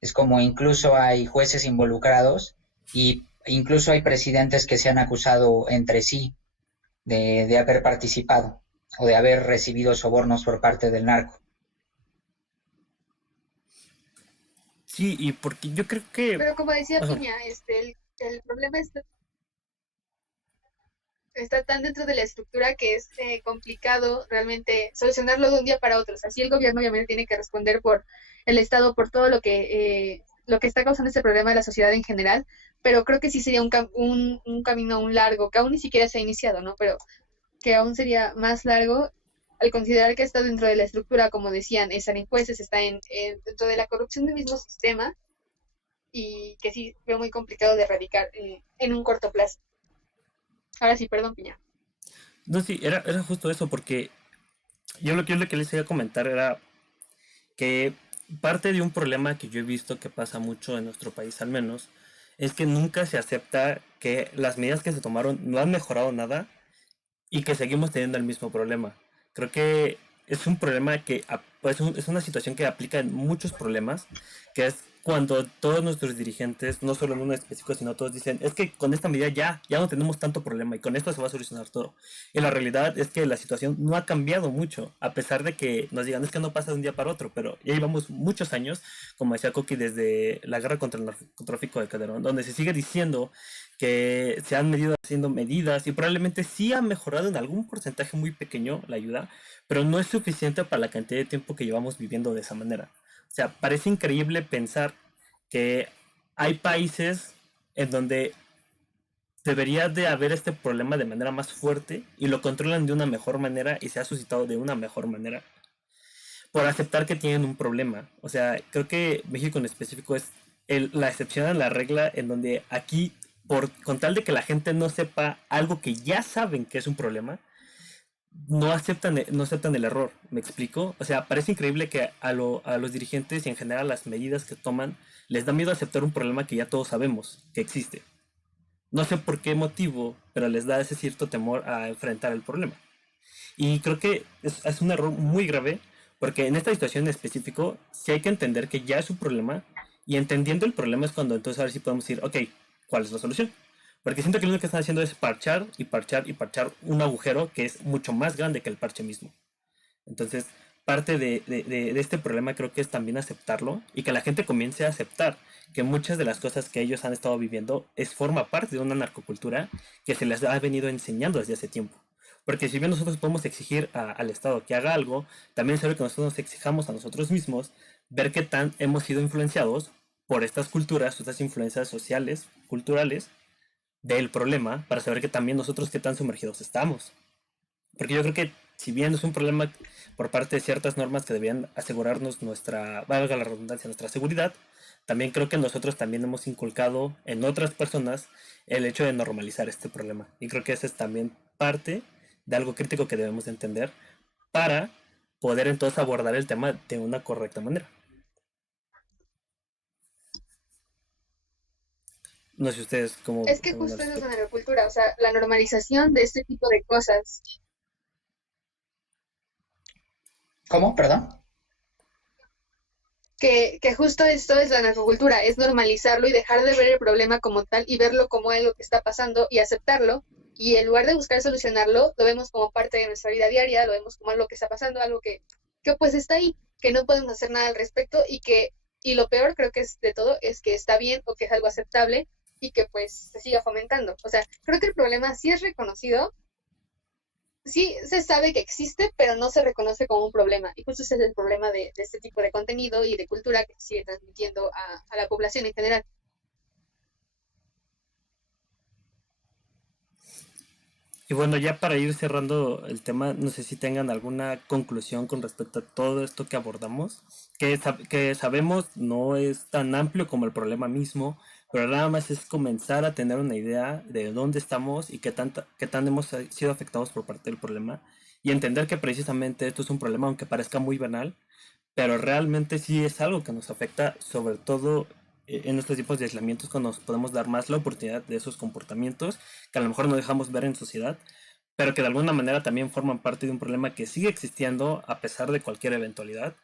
es como incluso hay jueces involucrados y incluso hay presidentes que se han acusado entre sí de haber participado o de haber recibido sobornos por parte del narco. Sí, y porque yo creo que... Pero como decía Ajá. Piña, el problema está tan dentro de la estructura que es complicado realmente solucionarlo de un día para otro. O sea, sí el gobierno obviamente tiene que responder por el Estado, por todo lo que está causando este problema de la sociedad en general, pero creo que sí sería un camino aún largo, que aún ni siquiera se ha iniciado, ¿no? Pero que aún sería más largo al considerar que está dentro de la estructura, como decían, están en jueces, está dentro de la corrupción del mismo sistema y que sí veo muy complicado de erradicar en un corto plazo. Ahora sí, perdón, Piña. No, sí, era justo eso, porque yo lo que les iba a comentar era que parte de un problema que yo he visto que pasa mucho en nuestro país al menos, es que nunca se acepta que las medidas que se tomaron no han mejorado nada y que seguimos teniendo el mismo problema. Creo que es un problema que pues, es una situación que aplica en muchos problemas, que es cuando todos nuestros dirigentes, no solo en uno específico, sino todos dicen, es que con esta medida ya no tenemos tanto problema y con esto se va a solucionar todo. Y la realidad es que la situación no ha cambiado mucho, a pesar de que nos digan, es que no pasa de un día para otro, pero ya llevamos muchos años, como decía Coqui, desde la guerra contra el narcotráfico de Calderón, donde se sigue diciendo que se han medido haciendo medidas y probablemente sí ha mejorado en algún porcentaje muy pequeño la ayuda, pero no es suficiente para la cantidad de tiempo que llevamos viviendo de esa manera. O sea, parece increíble pensar que hay países en donde debería de haber este problema de manera más fuerte y lo controlan de una mejor manera y se ha suscitado de una mejor manera por aceptar que tienen un problema. O sea, creo que México en específico es la excepción a la regla en donde aquí, con tal de que la gente no sepa algo que ya saben que es un problema, no aceptan el error. ¿Me explico? O sea, parece increíble que a los dirigentes y en general las medidas que toman les da miedo aceptar un problema que ya todos sabemos que existe. No sé por qué motivo, pero les da ese cierto temor a enfrentar el problema. Y creo que es un error muy grave, porque en esta situación en específico, sí hay que entender que ya es un problema, y entendiendo el problema es cuando entonces a ver si podemos decir, ok, ¿cuál es la solución? Porque siento que lo único que están haciendo es parchar y parchar y parchar un agujero que es mucho más grande que el parche mismo. Entonces, parte de este problema creo que es también aceptarlo y que la gente comience a aceptar que muchas de las cosas que ellos han estado viviendo forma parte de una narcocultura que se les ha venido enseñando desde hace tiempo. Porque si bien nosotros podemos exigir al Estado que haga algo, también es que nosotros nos exijamos a nosotros mismos ver qué tan hemos sido influenciados por estas culturas, estas influencias sociales, culturales, del problema, para saber que también nosotros qué tan sumergidos estamos. Porque yo creo que si bien es un problema por parte de ciertas normas que debían asegurarnos nuestra, valga la redundancia, nuestra seguridad, también creo que nosotros también hemos inculcado en otras personas el hecho de normalizar este problema. Y creo que esa es también parte de algo crítico que debemos de entender para poder entonces abordar el tema de una correcta manera. No sé ustedes cómo Es que ven al justo eso es respecto. la cultura, o sea, la normalización de este tipo de cosas. ¿Cómo? Perdón. Que justo esto es la narcocultura, es normalizarlo y dejar de ver el problema como tal y verlo como algo que está pasando y aceptarlo. Y en lugar de buscar solucionarlo, lo vemos como parte de nuestra vida diaria, lo vemos como algo que está pasando, algo que pues está ahí, que no podemos hacer nada al respecto y lo peor creo que es de todo, es que está bien o que es algo aceptable y que pues se siga fomentando. O sea, creo que el problema sí es reconocido, sí se sabe que existe, pero no se reconoce como un problema. Y justo ese es el problema de este tipo de contenido y de cultura que se sigue transmitiendo a la población en general. Y bueno, ya para ir cerrando el tema, no sé si tengan alguna conclusión con respecto a todo esto que abordamos, que sabemos no es tan amplio como el problema mismo, pero nada más es comenzar a tener una idea de dónde estamos y qué tan hemos sido afectados por parte del problema y entender que precisamente esto es un problema, aunque parezca muy banal, pero realmente sí es algo que nos afecta, sobre todo en estos tipos de aislamientos, cuando nos podemos dar más la oportunidad de esos comportamientos que a lo mejor no dejamos ver en sociedad, pero que de alguna manera también forman parte de un problema que sigue existiendo a pesar de cualquier eventualidad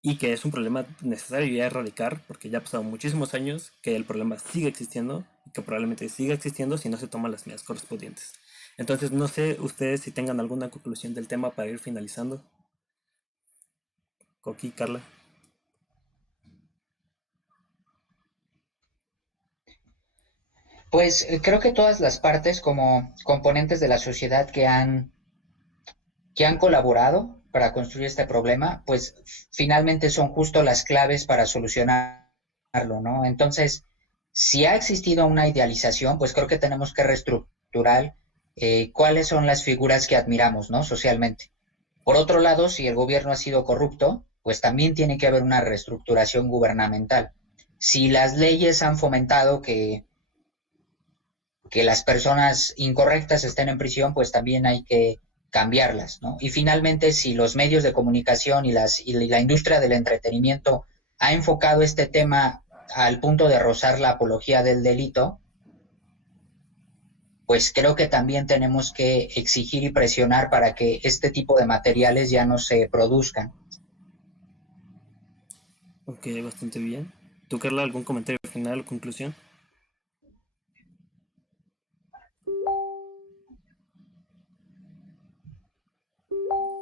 y que es un problema necesario ya erradicar porque ya ha pasado muchísimos años que el problema sigue existiendo y que probablemente siga existiendo si no se toman las medidas correspondientes. Entonces no sé ustedes si tengan alguna conclusión del tema para ir finalizando. Coqui, Carla. Pues creo que todas las partes como componentes de la sociedad que han colaborado para construir este problema, pues finalmente son justo las claves para solucionarlo, ¿no? Entonces, si ha existido una idealización, pues creo que tenemos que reestructurar cuáles son las figuras que admiramos, ¿no? Socialmente. Por otro lado, si el gobierno ha sido corrupto, pues también tiene que haber una reestructuración gubernamental. Si las leyes han fomentado que las personas incorrectas estén en prisión, pues también hay que cambiarlas, ¿no? Y finalmente, si los medios de comunicación y la industria del entretenimiento ha enfocado este tema al punto de rozar la apología del delito, pues creo que también tenemos que exigir y presionar para que este tipo de materiales ya no se produzcan. Ok, bastante bien. ¿Tú, Carla, algún comentario final o conclusión?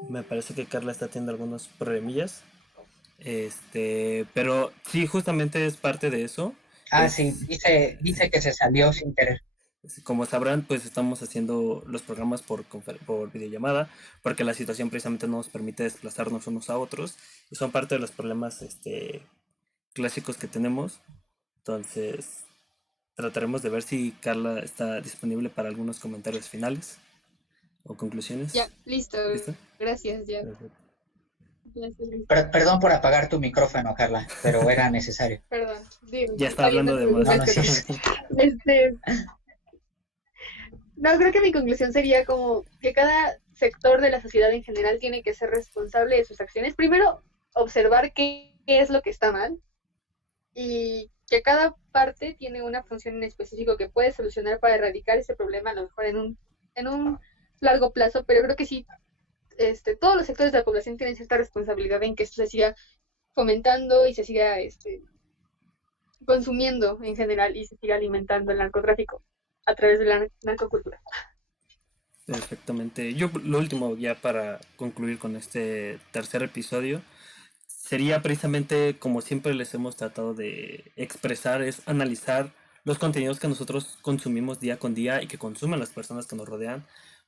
Me parece que Carla está teniendo algunos problemillas. Pero sí, justamente es parte de eso. Ah, sí, Es, dice que se salió sin querer. como sabrán, pues estamos haciendo los programas por videollamada, porque la situación precisamente no nos permite desplazarnos unos a otros. Y son parte de los problemas clásicos que tenemos. Entonces, trataremos de ver si Carla está disponible para algunos comentarios finales o conclusiones. Ya, listo. ¿Listo? Gracias, ya. Perfecto. Ya estoy lista. Perdón por apagar tu micrófono, Carla, pero era necesario. Perdón. Digo, Ya está está bien, no hablando te de más. No, no preocupes, es cierto. Este, no, creo que mi conclusión sería como que cada sector de la sociedad en general tiene que ser responsable de sus acciones. Primero, observar qué es lo que está mal y que cada parte tiene una función en específico que puede solucionar para erradicar ese problema, a lo mejor en un largo plazo, pero creo que sí, todos los sectores de la población tienen cierta responsabilidad en que esto se siga fomentando y se siga consumiendo en general y se siga alimentando el narcotráfico a través de la narcocultura. Perfectamente. Yo lo último, ya para concluir con este tercer episodio, sería precisamente como siempre les hemos tratado de expresar, es analizar los contenidos que nosotros consumimos día con día y que consumen las personas que nos rodean,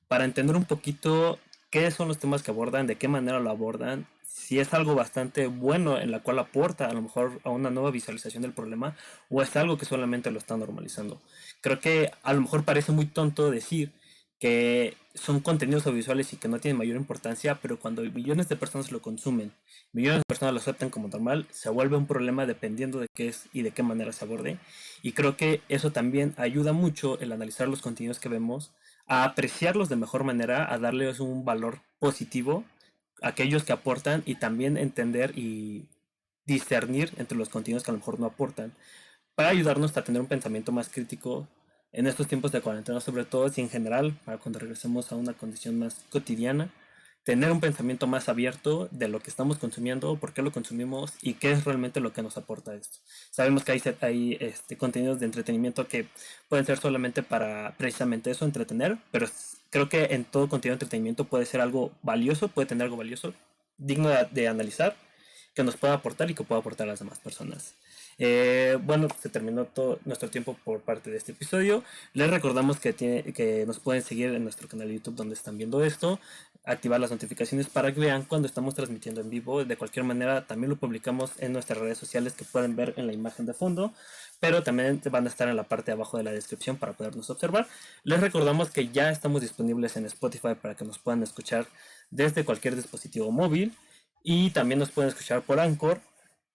para entender un poquito qué son los temas que abordan, de qué manera lo abordan, si es algo bastante bueno en la cual aporta a lo mejor a una nueva visualización del problema, o es algo que solamente lo está normalizando. Creo que a lo mejor parece muy tonto decir que son contenidos audiovisuales y que no tienen mayor importancia, pero cuando millones de personas lo consumen, millones de personas lo aceptan como normal, se vuelve un problema dependiendo de qué es y de qué manera se aborde. Y creo que eso también ayuda mucho el analizar los contenidos que vemos, a apreciarlos de mejor manera, a darles un valor positivo a aquellos que aportan, y también entender y discernir entre los contenidos que a lo mejor no aportan, para ayudarnos a tener un pensamiento más crítico en estos tiempos de cuarentena, sobre todo, y en general, para cuando regresemos a una condición más cotidiana, tener un pensamiento más abierto de lo que estamos consumiendo, por qué lo consumimos y qué es realmente lo que nos aporta esto. Sabemos que hay contenidos de entretenimiento que pueden ser solamente para precisamente eso, entretener, pero creo que en todo contenido de entretenimiento puede ser algo valioso, puede tener algo valioso, digno de analizar, que nos pueda aportar y que pueda aportar a las demás personas. Bueno, se terminó todo nuestro tiempo por parte de este episodio. Les recordamos que nos pueden seguir en nuestro canal de YouTube donde están viendo esto, activar las notificaciones para que vean cuando estamos transmitiendo en vivo. De cualquier manera, también lo publicamos en nuestras redes sociales, que pueden ver en la imagen de fondo, pero también van a estar en la parte de abajo de la descripción para podernos observar. Les recordamos que ya estamos disponibles en Spotify para que nos puedan escuchar desde cualquier dispositivo móvil, y también nos pueden escuchar por Anchor,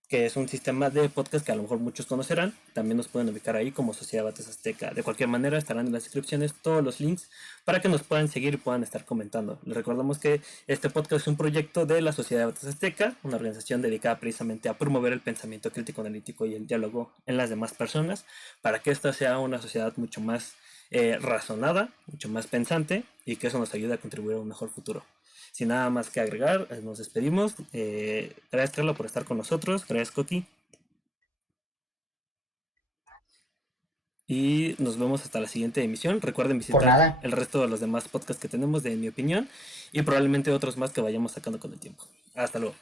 que es un sistema de podcast que a lo mejor muchos conocerán. También nos pueden ubicar ahí como Sociedad Bates Azteca. De cualquier manera, estarán en las descripciones todos los links para que nos puedan seguir y puedan estar comentando. Les recordamos que este podcast es un proyecto de la Sociedad Bates Azteca, una organización dedicada precisamente a promover el pensamiento crítico analítico y el diálogo en las demás personas, para que esta sea una sociedad mucho más razonada, mucho más pensante, y que eso nos ayude a contribuir a un mejor futuro. Sin nada más que agregar, nos despedimos. Gracias, Carla, por estar con nosotros. Gracias, Coti. Y nos vemos hasta la siguiente emisión. Recuerden Por visitar nada. el resto de los demás podcasts que tenemos de Mi Opinión, y probablemente otros más que vayamos sacando con el tiempo. Hasta luego.